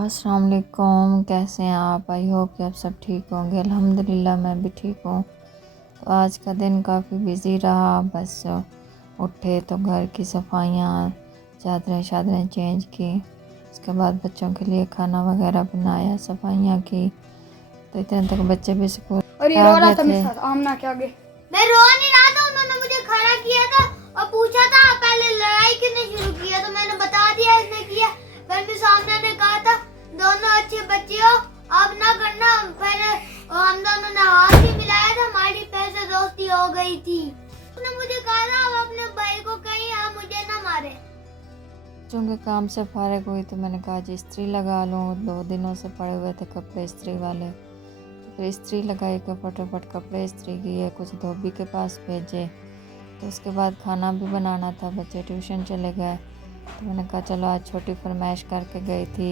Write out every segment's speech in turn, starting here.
अस्सलाम वालेकुम, कैसे हैं आप? आई होप कि आप सब ठीक होंगे। अल्हम्दुलिल्लाह मैं भी ठीक हूँ। तो आज का दिन काफ़ी बिज़ी रहा। बस उठे तो घर की सफाइयाँ, चादरें शादरें चेंज की, उसके बाद बच्चों के लिए खाना वगैरह बनाया, सफाइयाँ की। तो इतने तक बच्चे भी स्कूल और ये आ रो रहा गए था थे। मेरे साथ आमना के आगे। मैं रो नहीं रहा था, उन्होंने मुझे खड़ा किया था और पूछा था पहले लड़ाई किसने शुरू किया, तो मैंने बता दिया इसने किया। फिर भी सामने ने कहा था दोनों अच्छे बच्चे हो, अब ना करना। फिर हम दोनों ने हाथ भी मिलाया था, हमारी फिर से दोस्ती हो गई थी। उसने मुझे कहा था अब अपने भाई को कहीं मुझे ना मारे। चूँकि काम से फारिग हुई तो मैंने कहा जी इस्त्री लगा लूँ। 2 दिनों से पड़े हुए थे कपड़े इस्त्री वाले, तो फिर इस्त्री लगाई के फटाफट कपड़े इस्त्री किए, कुछ धोबी के पास भेजे। तो उसके बाद खाना भी बनाना था, बच्चे ट्यूशन चले गए। तो मैंने कहा चलो आज छोटी फरमाइश करके गई थी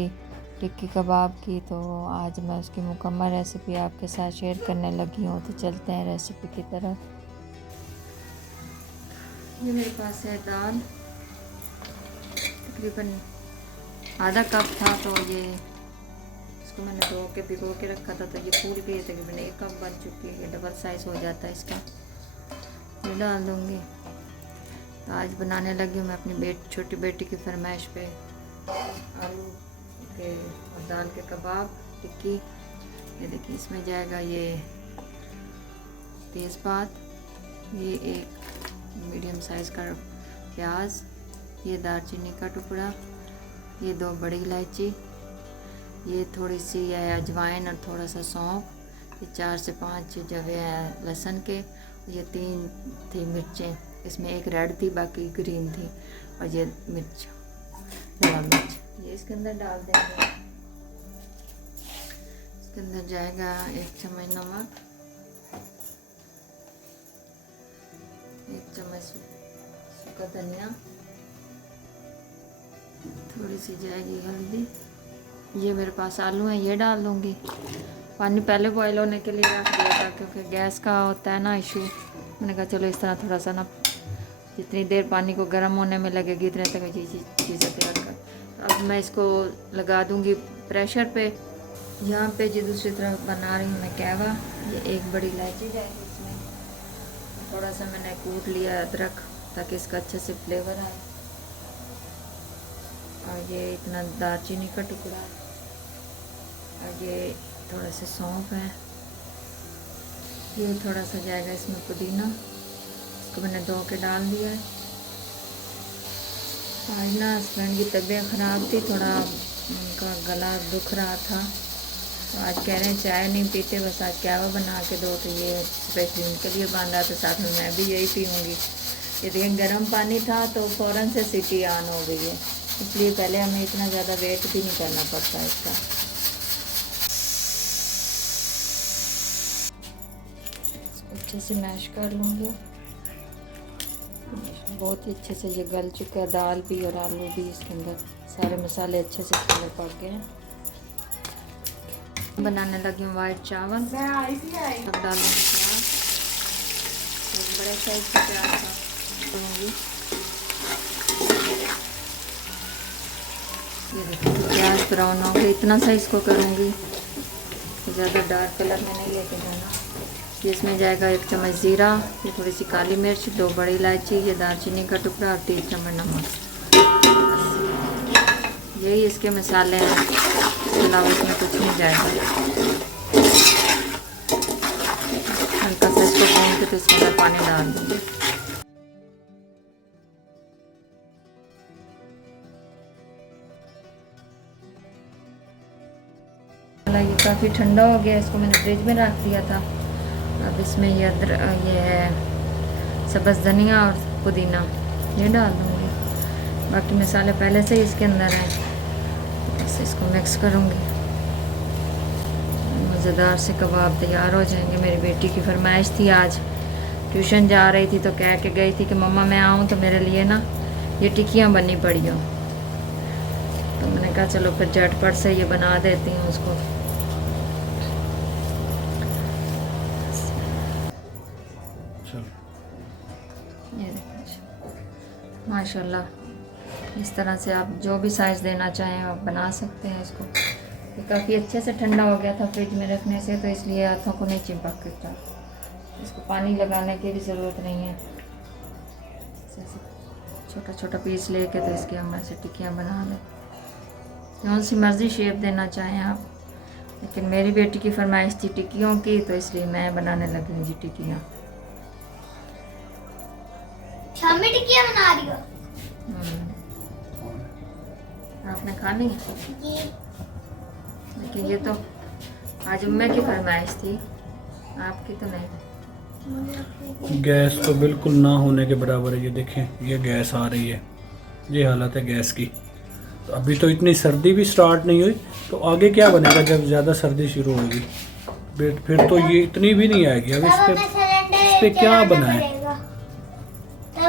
टिक्की कबाब की, तो आज मैं उसकी मुकम्मल रेसिपी आपके साथ शेयर करने लगी हूँ। तो चलते हैं रेसिपी की तरफ। ये मेरे पास है दाल, तकरीबन आधा कप था। तो ये इसको मैंने धो के भिगो के रखा था, तो ये फूल के तकरीबन 1 कप बन चुकी है। ये डबल साइज़ हो जाता है इसका। ये डाल दूँगी। तो आज बनाने लगी हूँ मैं अपनी छोटी बेटी की फरमाइश पे आलू के और दाल के कबाब टिक्की। ये देखिए इसमें जाएगा ये तेज़पात, ये एक मीडियम साइज़ का प्याज, ये दालचीनी का टुकड़ा, ये 2 बड़ी इलायची, ये थोड़ी सी है अजवाइन और थोड़ा सा सौंफ, ये 4 से 5 जवे हैं लहसुन के, ये 3 थी मिर्चें, इसमें एक रेड थी बाकी ग्रीन थी, और ये मिर्च बड़ा मिर्च ये इसके अंदर डाल देंगे। इसके अंदर जाएगा 1 चम्मच नमक, 1 चम्मच सूखा धनिया, थोड़ी सी जाएगी हल्दी। ये मेरे पास आलू हैं, ये डाल दूँगी। पानी पहले बॉयल होने के लिए रख दिया था क्योंकि गैस का होता है ना इशू। मैंने कहा चलो इस तरह थोड़ा सा ना, जितनी देर पानी को गर्म होने में लगेगी इतने तक ये चीज़ें तैयार कर। अब मैं इसको लगा दूँगी प्रेशर पे। यहाँ पे जी दूसरी तरफ बना रही हूँ मैं कहवा। ये 1 बड़ी इलायची जाएगी इसमें, थोड़ा सा मैंने कूट लिया अदरक ताकि इसका अच्छे से फ्लेवर आए, और ये इतना दालचीनी का टुकड़ा है, और ये थोड़ा सा सौंफ है, ये थोड़ा सा जाएगा इसमें पुदीना, इसको मैंने धो के डाल दिया है। आज ना हस्बैंड की तबीयत ख़राब थी, थोड़ा उनका गला दुख रहा था, तो आज कह रहे हैं चाय नहीं पीते, बस आज कहवा बना के दो। तो ये स्पेशली उनके लिए बन रहा था, साथ में मैं भी यही पीऊँगी। ये देखिए गर्म पानी था तो फ़ौरन से सीटी ऑन हो गई है, इसलिए पहले हमें इतना ज़्यादा वेट भी नहीं करना पड़ता इसका। इसको अच्छे से मैश कर लूँगी। बहुत ही अच्छे से ये गल चुका है, दाल भी और आलू भी, इसके अंदर सारे मसाले अच्छे से इसमें पक गए हैं। बनाने लगी हूँ वाइट चावल। अब डालूँगी प्याज, एक बड़े साइज का प्याज डालूँगी। ये देखिए प्याज ब्राउन हो गई, इतना सा इसको करूँगी, ज़्यादा डार्क कलर में नहीं लेके जाना। ये इसमें जाएगा 1 चम्मच ज़ीरा, ये थोड़ी सी काली मिर्च, 2 बड़ी इलायची, ये दालचीनी का टुकड़ा और 3 चम्मच नमक। यही इसके मसाले हैं, इसके अलावा इसमें कुछ नहीं जाएगा। हल्का सा इसको भून के तो इसके अंदर पानी डाल दूँगी। ये काफ़ी ठंडा हो गया, इसको मैंने फ्रिज में रख दिया था। अब इसमें ये ये है सब्ज़ धनिया और पुदीना, ये डाल दूँगी। बाकी मसाले पहले से ही इसके अंदर हैं, बस इसको मिक्स करूँगी। मज़ेदार से कबाब तैयार हो जाएंगे। मेरी बेटी की फरमाइश थी, आज ट्यूशन जा रही थी तो कह के गई थी कि मम्मा मैं आऊँ तो मेरे लिए ना ये टिक्कियाँ बननी पड़ी हो। तो मैंने कहा चलो फिर झटपट से ये बना देती हूँ उसको। ये देखिए माशाल्लाह, इस तरह से आप जो भी साइज़ देना चाहें आप बना सकते हैं इसको। ये काफ़ी अच्छे से ठंडा हो गया था फ्रिज में रखने से, तो इसलिए हाथों को नहीं चिपकता। इसको पानी लगाने की भी ज़रूरत नहीं है। छोटा छोटा पीस लेके तो इसकी हम ऐसे टिक्कियाँ बना लें। कौन सी मर्ज़ी शेप देना चाहें आप, लेकिन मेरी बेटी की फरमाइश थी टिक्कियों की, तो इसलिए मैं बनाने लगी हूँ जी टिक्कियाँ। शामी टिक्कियाँ बना रही हो? आपने खानी है? जी। लेकिन ये तो आज उम्मे की फरमाइश थी, आपकी तो नहीं। गैस तो बिल्कुल ना होने के बराबर है। ये देखें, ये गैस आ रही है, ये हालत है गैस की। तो अभी तो इतनी सर्दी भी स्टार्ट नहीं हुई, तो आगे क्या बनेगा जब ज़्यादा सर्दी शुरू होगी? फिर तो ये इतनी भी नहीं आएगी। अब इस पे क्या बनाए?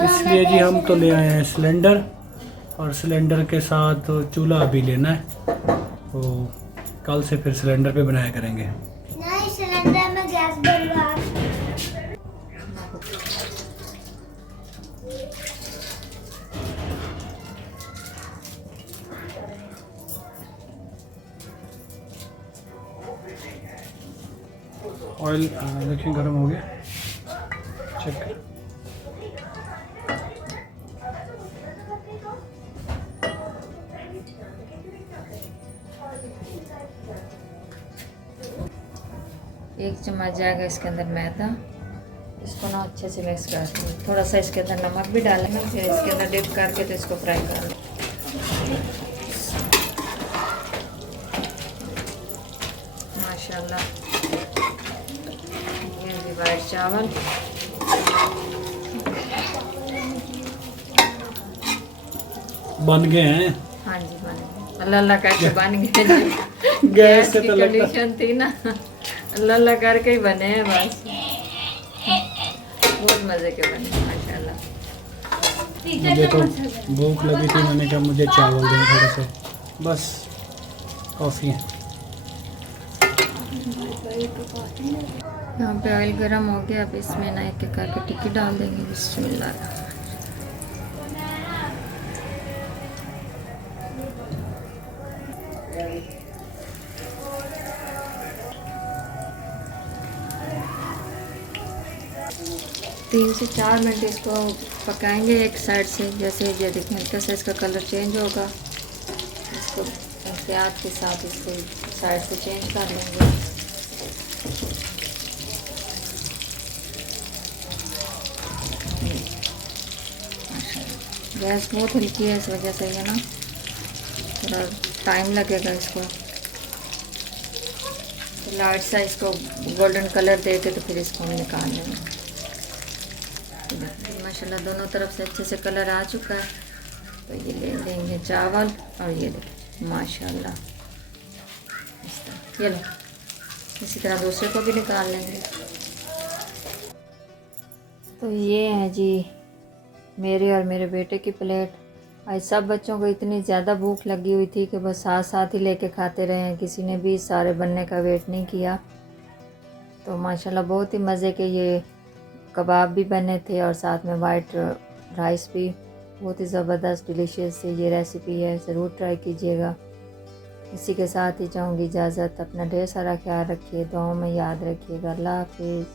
इसलिए जी हम तो ले आए हैं सिलेंडर, और सिलेंडर के साथ चूल्हा भी लेना है। तो कल से फिर सिलेंडर पे बनाया करेंगे। नहीं, सिलेंडर में गैस भरवा। ऑयल देखिए गर्म हो गया, चेक कर। एक चम्मच जाएगा इसके अंदर मैदा। इसको ना अच्छे से मिक्स कर दूँ। थोड़ा सा इसके अंदर नमक भी डालेंगे, फिर इसके अंदर डिप करके तो इसको फ्राई कर लो। माशाल्लाह, ये जी वाइट चावल। बन गए हैं। हाँ जी बन गए, अल्लाह अल्लाह करके बन गए जी। गैस से की तो लगता कंडीशन थी ना, अल्लाह अल्लाह करके ही बने हैं बस। बहुत मज़े के बने माशाल्लाह। मुझे तो भूख लगी थी, मैंने कहा मुझे चावल दें थोड़े से, बस कॉफ़ी। यहाँ पे ऑयल गरम हो गया। अब इसमें ना एक एक करके टिक्की डाल देंगे। बिस्मिल्लाह। तीन से 4 मिनट इसको पकाएंगे एक साइड से। जैसे ये देखें हल्का सा इसका कलर चेंज होगा, इसको एहतियात के साथ इसको साइड से चेंज कर लेंगे। गैस बहुत हल्की है, इस वजह से ये ना थोड़ा टाइम लगेगा इसको। तो लाइट सा इसको गोल्डन कलर दे के तो फिर इसको हम निकाल लेंगे। माशाल्लाह दोनों तरफ से अच्छे से कलर आ चुका है। तो ये ले लेंगे चावल, और ये देखिए माशाल्लाह इस तरह। ये लो, इसी तरह दूसरे को भी निकाल लेंगे। तो ये है जी मेरे और मेरे बेटे की प्लेट। आज सब बच्चों को इतनी ज़्यादा भूख लगी हुई थी कि बस साथ साथ ही लेके खाते रहे हैं, किसी ने भी सारे बनने का वेट नहीं किया। तो माशाल्लाह बहुत ही मज़े के ये कबाब भी बने थे, और साथ में वाइट राइस भी। बहुत ही ज़बरदस्त डिलीशियस ये रेसिपी है, ज़रूर ट्राई कीजिएगा। इसी के साथ ही चाहूँगी इजाज़त। अपना ढेर सारा ख्याल रखिए, दुआओं में याद रखिएगा। अल्लाह हाफिज़।